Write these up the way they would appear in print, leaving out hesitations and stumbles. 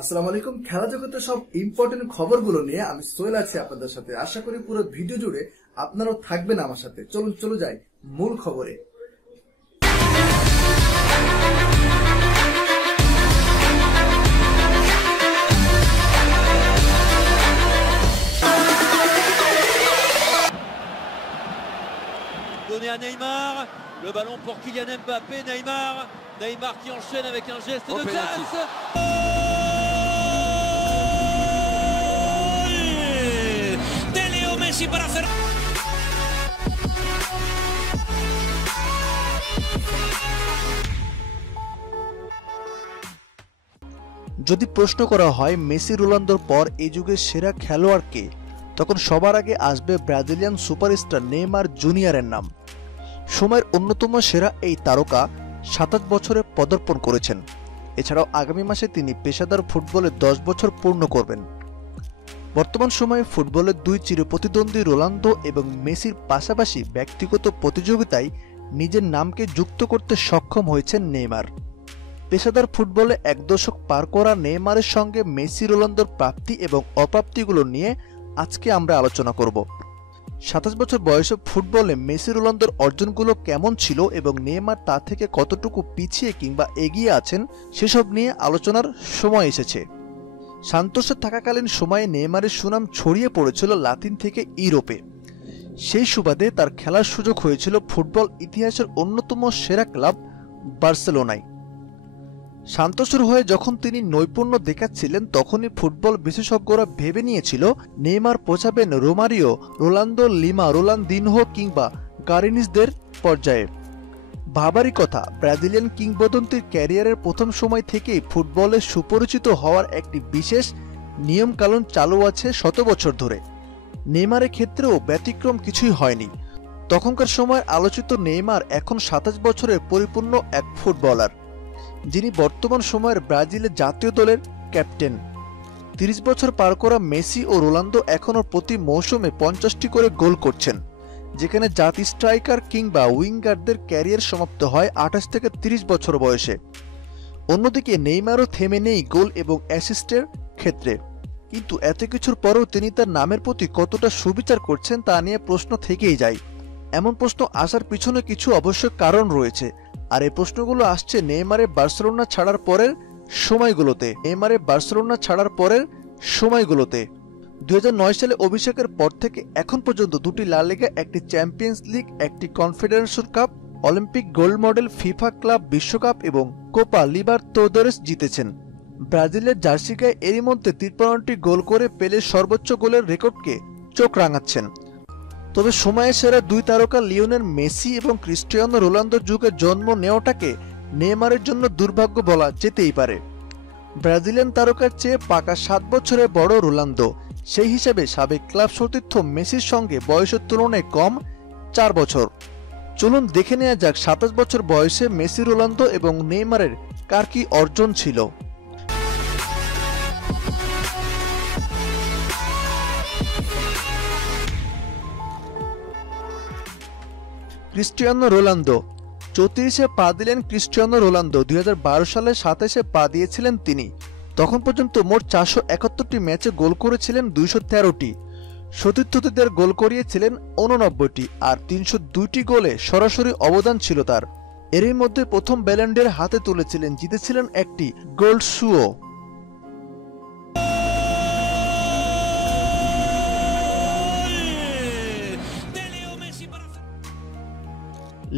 আসসালামু আলাইকুম। খেলা জগতের সব ইম্পর্টেন্ট খবরগুলো নিয়ে আমি সোহেল আছি আপনাদের সাথে। আশা করি পুরো ভিডিও জুড়ে আপনারাও থাকবেন আমার সাথে। চলুন চলে যাই মূল খবরে। Donné à Neymar, le ballon pour Kylian Mbappé, Neymar qui enchaîne avec un geste de classe. De Leo Messi para hacer. যদি প্রশ্ন করা হয় মেসি রোনালদোর পর এই যুগের সেরা খেলোয়াড় কে, তখন সবার আগে আসবে ব্রাজিলিয়ান সুপারস্টার নেইমার জুনিয়রের নাম। সময়ের অন্যতম সেরা এই তারকা 27 বছরে পদার্পণ করেছেন। এছাড়াও আগামী মাসে তিনি পেশাদার ফুটবলে 10 বছর পূর্ণ করবেন। বর্তমান সময়ে ফুটবলের দুই চিরপ্রতিদ্বন্দ্বী রোনালদো এবং মেসির পাশাপাশি ব্যক্তিগত প্রতিযোগিতায় নিজের নামকে যুক্ত করতে সক্ষম হয়েছেন নেইমার। পেশাদার ফুটবলে এক দশক পার করা নেইমারের সঙ্গে মেসি রোনালদোর প্রাপ্তি এবং অপ্রাপ্তিগুলো নিয়ে আজকে আমরা আলোচনা করব। 27 বছর বয়সে ফুটবলে মেসি রোনালদোর অর্জনগুলো কেমন ছিল এবং নেইমার তা থেকে কতটুকু পিছিয়ে কিংবা এগিয়ে আছেন সেসব নিয়ে আলোচনার সময় এসেছে। সান্তোসে থাকাকালীন সময়ে নেইমারের সুনাম ছড়িয়ে পড়েছিল লাতিন থেকে ইউরোপে। সেই সুবাদে তার খেলার সুযোগ হয়েছিল ফুটবল ইতিহাসের অন্যতম সেরা ক্লাব বার্সেলোনায়। সান্তোসের হয়ে যখন তিনি নৈপুণ্য দেখাচ্ছিলেন তখনই ফুটবল বিশেষজ্ঞরা ভেবে নিয়েছিল নেইমার পৌঁছাবেন রোমারিও, রোনালদো, লিমা, রোনালদিনহো কিংবা গারিনিসদের পর্যায়ে। ভাবারই কথা, ব্রাজিলিয়ান কিংবদন্তির ক্যারিয়ারের প্রথম সময় থেকেই ফুটবলে সুপরিচিত হওয়ার একটি বিশেষ নিয়মকানুন চালু আছে শত বছর ধরে। নেইমারের ক্ষেত্রেও ব্যতিক্রম কিছুই হয়নি। তখনকার সময়ের আলোচিত নেইমার এখন 27 বছরের পরিপূর্ণ এক ফুটবলার, যিনি বর্তমান সময়ের ব্রাজিলের জাতীয় দলের ক্যাপ্টেন। 30 বছর পার করা মেসি ও রোনালদো এখনও প্রতি মৌসুমে 50টি করে গোল করছেন, যেখানে জাতি স্ট্রাইকার কিংবা উইঙ্গারদের ক্যারিয়ার সমাপ্ত হয় 28 থেকে 30 বছর বয়সে। অন্যদিকে নেইমারও থেমে নেই গোল এবং অ্যাসিস্টের ক্ষেত্রে। কিন্তু এত কিছুর পরেও তিনি তার নামের প্রতি কতটা সুবিচার করছেন তা নিয়ে প্রশ্ন থেকেই যায়। এমন প্রশ্ন আসার পিছনে কিছু অবশ্য কারণ রয়েছে, আর এই প্রশ্নগুলো আসছে নেইমারের বার্সেলোনা ছাড়ার পরের সময়গুলোতে। 2009 সালে অভিষেকের পর থেকে এখন পর্যন্ত দুটি লা লিগা, একটি চ্যাম্পিয়ন্স লিগ, একটি confederation cup, Olympic gold model, FIFA club বিশ্বকাপ এবং কোপা লিবার্তাদোরেস জিতেছেন। ব্রাজিলের জার্সি গায়ে এরই মধ্যে 53টি গোল করে পেলের সর্বোচ্চ গোলের রেকর্ডকে চোখ রাঙাচ্ছেন। তবে সময়ের সেরা দুই তারকা লিওনেল মেসি এবং ক্রিস্টিয়ানো রোনালদোর যুগে জন্ম নেওয়াটাকে নেইমারের জন্য দুর্ভাগ্য বলা যেতেই পারে। ব্রাজিলিয়ান তারকার চেয়ে পাকা 7 বছরের বড় রোনালদো, সেই হিসেবে সাবেক ক্লাব সতীর্থ মেসির সঙ্গে বয়সের তুলনায় কম 4 বছর। চলুন দেখে নেওয়া যাক 27 বছর বয়সে মেসি, রোনালদো এবং নেইমারের কার কি অর্জন ছিল। ক্রিস্টিয়ানো রোনালদো 34-এ পা দিলেন ক্রিস্টিয়ানো রোনালদো 2012 সালে 27-এ পা দিয়েছিলেন তিনি। তখন পর্যন্ত মোট 471টি ম্যাচে গোল করেছিলেন 213টি, সতীর্থদের গোল করিয়েছিলেন 89টি, আর 302টি গোলে সরাসরি অবদান ছিল তার। এরই মধ্যে প্রথম ব্যালন ডি অর হাতে তুলেছিলেন, জিতেছিলেন একটি গোল্ড শুও।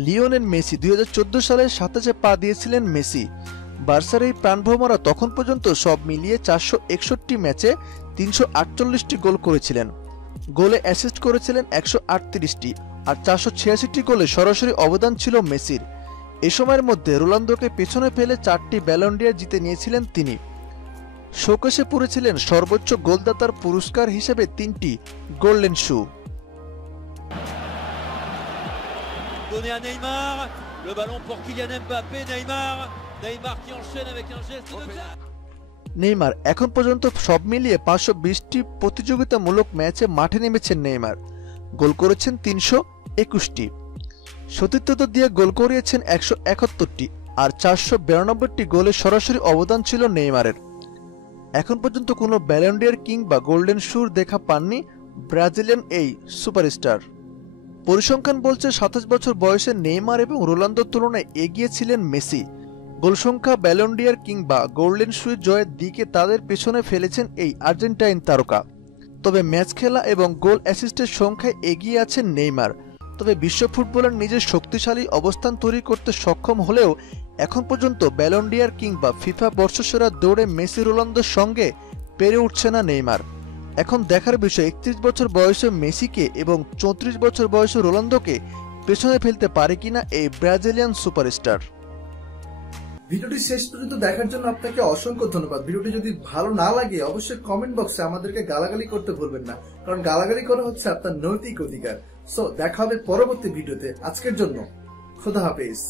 লিওনেল মেসি 2014 সালে 27-এ পা দিয়েছিলেন মেসি। বার্সার এই প্রাণভোমরা তখন পর্যন্ত সব মিলিয়ে 461টি ম্যাচে 348টি গোল করেছিলেন। গোলে অ্যাসিস্ট করেছিলেন 138টি, আর 486টি গোলে সরাসরি অবদান ছিল মেসির। এ সময়ের মধ্যে রোনালদোকে পেছনে ফেলে 4টি ব্যালন ডি অর জিতে নিয়েছিলেন তিনি। শোকেসে পড়েছিলেন সর্বোচ্চ গোলদাতার পুরস্কার হিসেবে 3টি golden shoe. Donné à Neymar, le ballon pour Kylian Mbappé, Neymar qui enchaîne avec un geste de classe. Neymar এখন পর্যন্ত সব মিলিয়ে 520টি প্রতিযোগিতামূলক ম্যাচে মাঠে নেমেছেন নেইমার। গোল করেছেন 321টি, সতীর্থদের দিয়ে গোল করিয়েছেন 171টি, আর 492টি গোলে সরাসরি অবদান ছিল নেইমারের। এখন পর্যন্ত কোনো ব্যালন ডি'অর কিং বা গোল্ডেন শুর দেখা পাননি ব্রাজিলিয়ান এই সুপারস্টার। পরিসংখ্যান বলছে 27 বছর বয়সে নেইমার এবং রোনালদোর তুলনায় এগিয়ে ছিলেন মেসি। গোল সংখ্যা, ব্যালন ডি'অর কিংবা গোল্ডেন শু জয়ের দিকে তাদের পেছনে ফেলেছেন এই আর্জেন্টাইন তারকা। তবে ম্যাচ খেলা এবং গোল অ্যাসিস্টের সংখ্যায় এগিয়ে আছেন নেইমার। তবে বিশ্ব ফুটবলের নিজের শক্তিশালী অবস্থান তৈরি করতে সক্ষম হলেও এখন পর্যন্ত ব্যালন ডি'অর কিংবা ফিফা বর্ষসেরা দৌড়ে মেসি রোনালদোর সঙ্গে পেরে উঠছে না নেইমার। এখন দেখার বিষয় 31 বছর বয়সে মেসিকে এবং 34 বছর বয়সে রোনালদোকে পেছনে ফেলতে পারে কিনা এই ব্রাজিলিয়ান সুপারস্টার। ভিডিওটি শেষ পর্যন্ত দেখার জন্য আপনাকে অসংখ্য ধন্যবাদ। ভিডিওটি যদি ভালো না লাগে অবশ্যই কমেন্ট বক্সে আমাদেরকে গালাগালি করতে ভুলবেন না, কারণ গালাগালি করা হচ্ছে আপনার নৈতিক অধিকার। সো দেখা হবে পরবর্তী ভিডিওতে। আজকের জন্য খোদা হাফেজ।